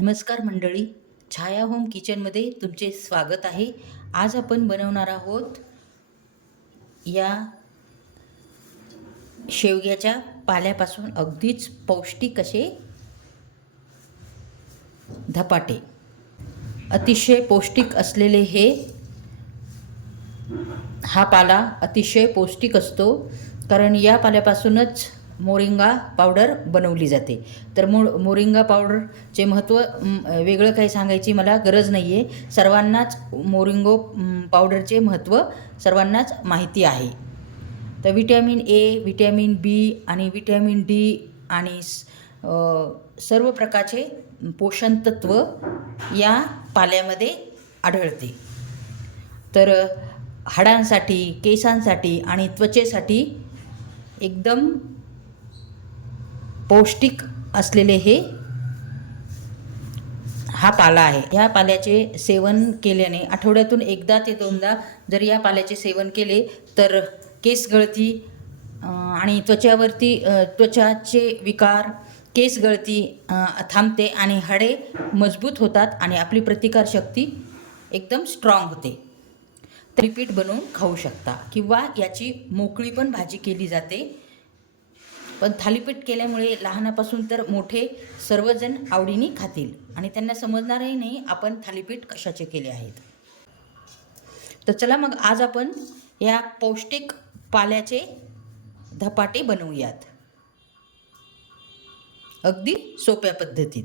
नमस्कार मंडळी छाया होम किचनमध्ये तुमचे स्वागत आहे. आज आपण बनवणार आहोत या शेवग्याच्या पाल्यापासून अगदीच पौष्टिक असे धपाटे. अतिशय पौष्टिक असलेले हे हा पाला अतिशय पौष्टिक असतो. कारण या पाल्यापासूनच मोरिंगा पावडर बनवली जाते. तर मो मोरिंगा पावडरचे महत्त्व वेगळं काही सांगायची मला गरज नाही आहे सर्वांनाच मोरिंगो पावडरचे महत्त्व सर्वांनाच माहिती आहे. तर विटॅमिन ए विटॅमिन बी आणि विटॅमिन डी आणि स- सर्व प्रकारचे पोषणतत्व या पाल्यामध्ये आढळते. तर हाडांसाठी केसांसाठी आणि त्वचेसाठी एकदम पौष्टिक असलेले हे हा पाला आहे. ह्या पाल्याचे सेवन केल्याने आठवड्यातून एकदा ते दोनदा जर या पाल्याचे सेवन केले तर केस गळती आणि त्वचावरती त्वचाचे विकार केस गळती थांबते आणि हाडे मजबूत होतात आणि आपली प्रतिकारशक्ती एकदम स्ट्रॉंग होते. तरी पीठ बनवून खाऊ शकता किंवा याची मोकळी पण भाजी केली जाते. पण थालीपीठ केल्यामुळे लहानापासून तर मोठे सर्वजण आवडीने खातील. आणि त्यांना समजणारही नाही आपण थालीपीठ कशाचे केले आहेत. तर चला मग आज आपण या पौष्टिक पाल्याचे धपाटे बनवूयात. अगदी सोप्या पद्धतीत.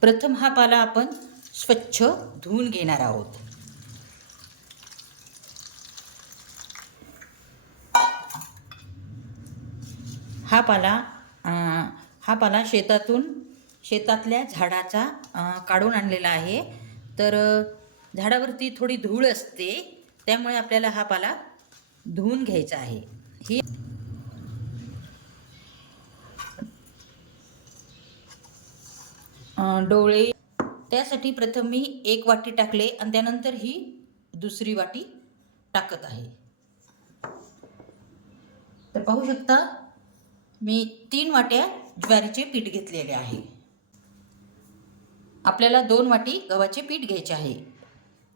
प्रथम हा पाला आपण स्वच्छ धुवून घेणार आहोत. हा पाला हा पाला शेतातून शेतातल्या झाडाचा काढून आणलेला आहे. तर झाडावरती थोडी धूळ असते त्यामुळे आपल्याला हा पाला धुवून घ्यायचा आहे. ही डोळे त्यासाठी प्रथम मी एक वाटी टाकले आणि त्यानंतर ही दुसरी वाटी टाकत आहे. तर पाहू शकता मी तीन वाट्या ज्वारीचे पीठ घेतलेले आहे. आपल्याला दोन वाटी गव्हाचे पीठ घ्यायचे आहे.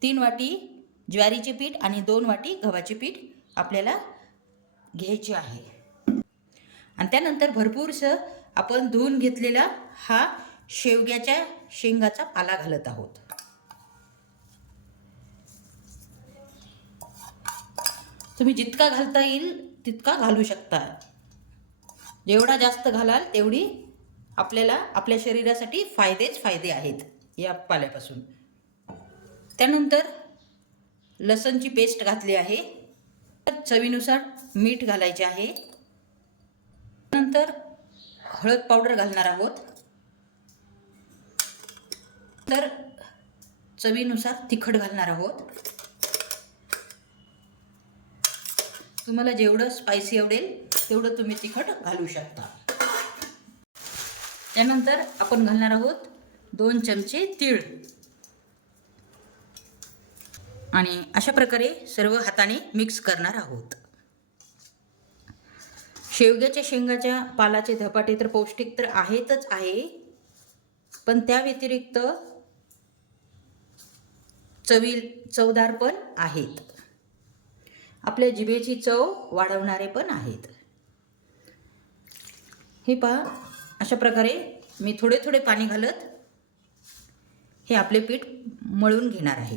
तीन वाटी ज्वारीचे पीठ आणि दोन वाटी गव्हाचे पीठ आपल्याला घ्यायचे आहे. आणि त्यानंतर भरपूरसं आपण धुवून घेतलेला हा शेवग्याच्या शेंगाचा पाला घालत आहोत. तुम्ही जितका घालता येईल तितका घालू शकता. जेवढा जास्त घालाल तेवढी आपल्याला आपल्या शरीरासाठी फायदेच फायदे आहेत या पाल्यापासून. त्यानंतर लसणची पेस्ट घातली आहे. चवीनुसार मीठ घालायचे आहे. नंतर हळद पावडर घालणार आहोत. तर चवीनुसार तिखट घालणार आहोत. तुम्हाला जेवढं स्पायसी आवडेल तेवढं तुम्ही तिखट घालू शकता. त्यानंतर आपण घालणार आहोत दोन चमचे तीळ. आणि अशा प्रकारे सर्व हाताने मिक्स करणार आहोत. शेवग्याच्या शेंगाच्या पालाचे धपाटे तर पौष्टिक तर आहेतच आहे. पण त्या व्यतिरिक्त चवी चवदार पण आहेत. आपल्या जिभेची चव वाढवणारे पण आहेत. हे पहा अशा प्रकारे मी थोडे थोडे पाणी घालत हे आपले पीठ मळून घेणार आहे.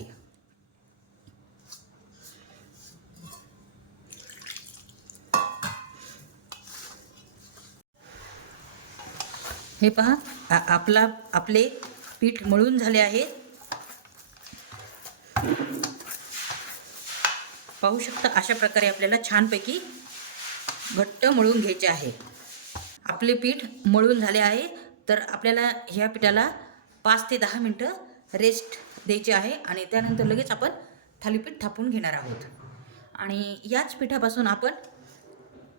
हे पहा आपला आपले पीठ मळून झाले आहे. पाहू शकता अशा प्रकारे आपल्याला छानपैकी घट्ट मळून घ्यायचे आहे. आपले पीठ मळून झाले आहे. तर आपल्याला ह्या पिठाला पाच ते दहा मिनटं रेस्ट द्यायचे आहे आणि त्यानंतर लगेच आपण थालीपीठ थापून घेणार आहोत. आणि याच पिठापासून आपण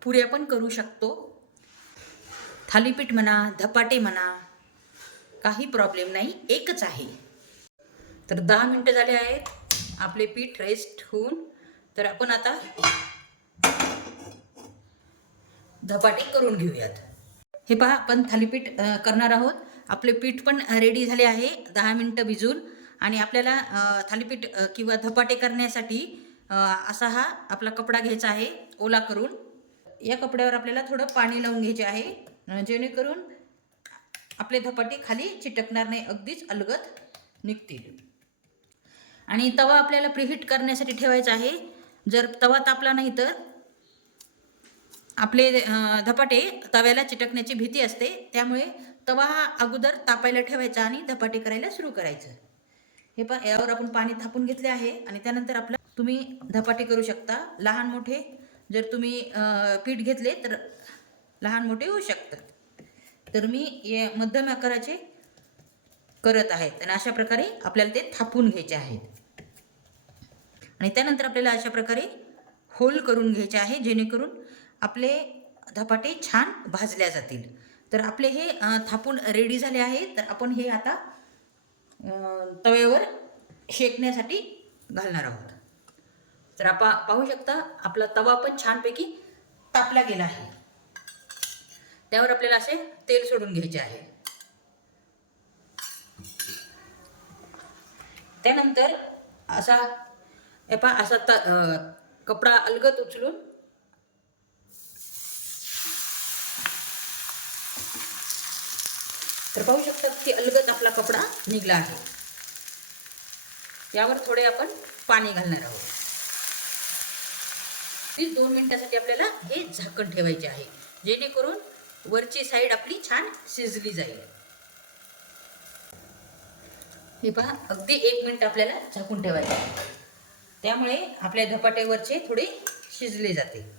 पुऱ्या पण करू शकतो. थालीपीठ म्हणा धपाटे म्हणा काही प्रॉब्लेम नाही एकच आहे. तर दहा मिनटं झाले आहेत. आपले पीठ रेस्ट होऊन तर आपण आता धपाटे करून घेऊयात. हे पहा आपण थालीपीठ करणार आहोत. आपले पीठ पण रेडी झाले आहे. दहा मिनटं भिजून. आणि आपल्याला थालीपीठ किंवा धपाटे करण्यासाठी असा हा आपला कपडा घ्यायचा आहे ओला करून. या कपड्यावर आपल्याला थोडं पाणी लावून घ्यायचे आहे. जेणेकरून आपले धपाटे खाली चिटकणार नाही अगदीच अलगत निघतील. आणि तवा आपल्याला प्रिहीट करण्यासाठी ठेवायचा आहे. जर तवा तापला नाही तर आपले धपाटे तव्याला चिटकण्याची भीती असते त्यामुळे तवा हा अगोदर तापायला ठेवायचा आणि धपाटे करायला सुरू करायचं. हे पण यावर आपण पाणी थापून घेतले आहे आणि त्यानंतर आपलं तुम्ही धपाटे करू शकता. लहान मोठे जर तुम्ही पीठ घेतले तर लहान मोठे होऊ शकतात. तर मी ये मध्यम आकाराचे करत आहेत आणि अशा प्रकारे आपल्याला ते थापून घ्यायचे आहेत. आणि त्यानंतर आपल्याला अशा प्रकारे होल करून घ्यायचे आहे जेणेकरून आपले धपाटे छान भाजल्या जातील. तर आपले हे थापून रेडी झाले आहे. तर आपण हे आता तव्यावर शेकण्यासाठी घालणार आहोत. तर आपण पाहू शकता आपला तवा पण छानपैकी तापला गेला आहे. त्यावर आपल्याला असे तेल सोडून घ्यायचे आहे. त्यानंतर असा हे पहा असा त कपडा अलगत उचलून तर पाहू शकतात की अलगद आपला कपडा निघला आहे. यावर थोडे आपण पाणी घालणार आहोत. तीस दोन मिनिटासाठी आपल्याला हे झाकण ठेवायचे आहे. जेणेकरून वरची साईड आपली छान शिजली जाईल. हे पहा अगदी एक मिनिट आपल्याला झाकून ठेवायचं आहे. त्यामुळे आपल्या धपाट्यावरचे थोडे शिजले जाते.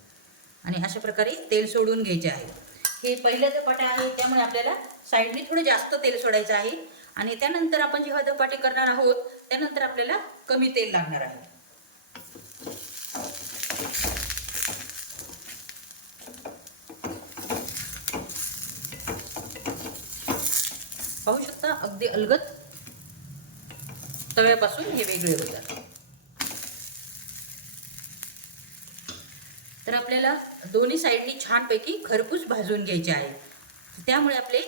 आणि अशा प्रकारे तेल सोडून घ्यायचे आहे. हे पहिलं धपाटा आहे त्यामुळे आपल्याला साईडने थोडं जास्त तेल सोडायचं आहे. आणि त्यानंतर आपण जेव्हा धपाटे करणार आहोत त्यानंतर आपल्याला कमी तेल लागणार आहे. पाहू शकता अगदी अलगद तव्यापासून हे वेगळे होतात. तर आपल्याला दोन्ही साईडनी छानपैकी खरपूस भाजून घ्यायचे आहे. त्यामुळे आपले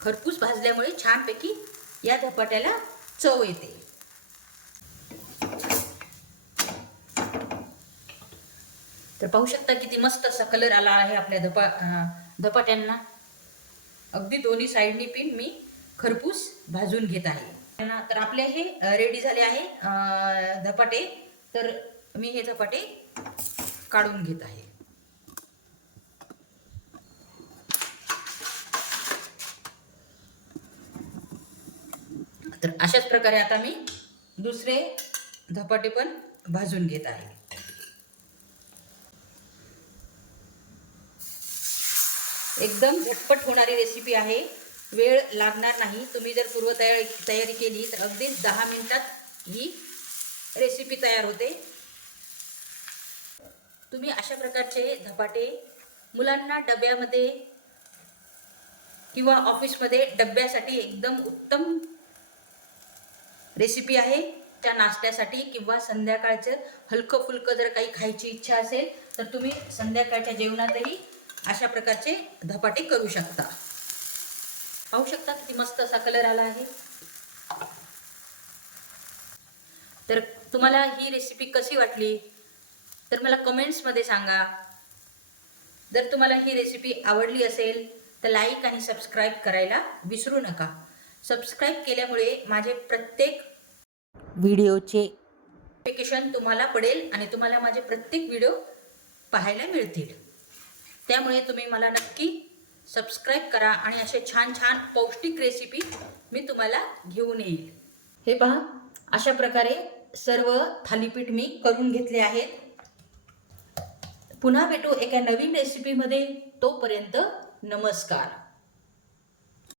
खरपूस भाजल्यामुळे छानपैकी या धपाट्याला चव येते. तर पाहू शकता किती मस्त असा कलर आला आहे आपल्या धपा धपाट्यांना. अगदी दोन्ही साईडनी पिन मी खरपूस भाजून घेत आहे. त्यांना- तर आपले हे रेडी झाले आहे धपाटे. तर मी हे धपाटे काढून घेत आहे. तर अशाच प्रकारे आता मी दुसरे धपाटे पण भाजून घेत आहे. एकदम झटपट होणारी रेसिपी आहे. वेळ लागणार नाही. तुम्ही जर पूर्वतयारी तयारी केली तर अगदीच दहा मिनिटात ही रेसिपी तयार होते. तुम्ही अशा प्रकारचे धपाटे मुलांना डब्यामध्ये किंवा ऑफिसमध्ये डब्यासाठी एकदम उत्तम रेसिपी आहे. त्या नाश्त्यासाठी किंवा संध्याकाळचं हलकं फुलकं जर काही खायची इच्छा असेल तर तुम्ही संध्याकाळच्या जेवणातही अशा प्रकारचे धपाटे करू शकता. पाहू शकता किती मस्त असा कलर आला आहे. तर तुम्हाला ही रेसिपी कशी वाटली? तर मला कमेंट्समध्ये सांगा. जर तुम्हाला ही रेसिपी आवडली असेल तर लाईक आणि सबस्क्राईब करायला विसरू नका. सबस्क्राईब केल्यामुळे माझे प्रत्येक व्हिडिओचे नोटिफिकेशन तुम्हाला पडेल आणि तुम्हाला माझे प्रत्येक व्हिडिओ पाहायला मिळतील. त्यामुळे तुम्ही मला नक्की सबस्क्राईब करा आणि असे छान छान पौष्टिक रेसिपी मी तुम्हाला घेऊन येईल. हे पहा अशा प्रकारे सर्व थालीपीठ मी करून घेतले आहेत. पुन्हा भेटू एका नवीन रेसिपीमध्ये तोपर्यंत नमस्कार.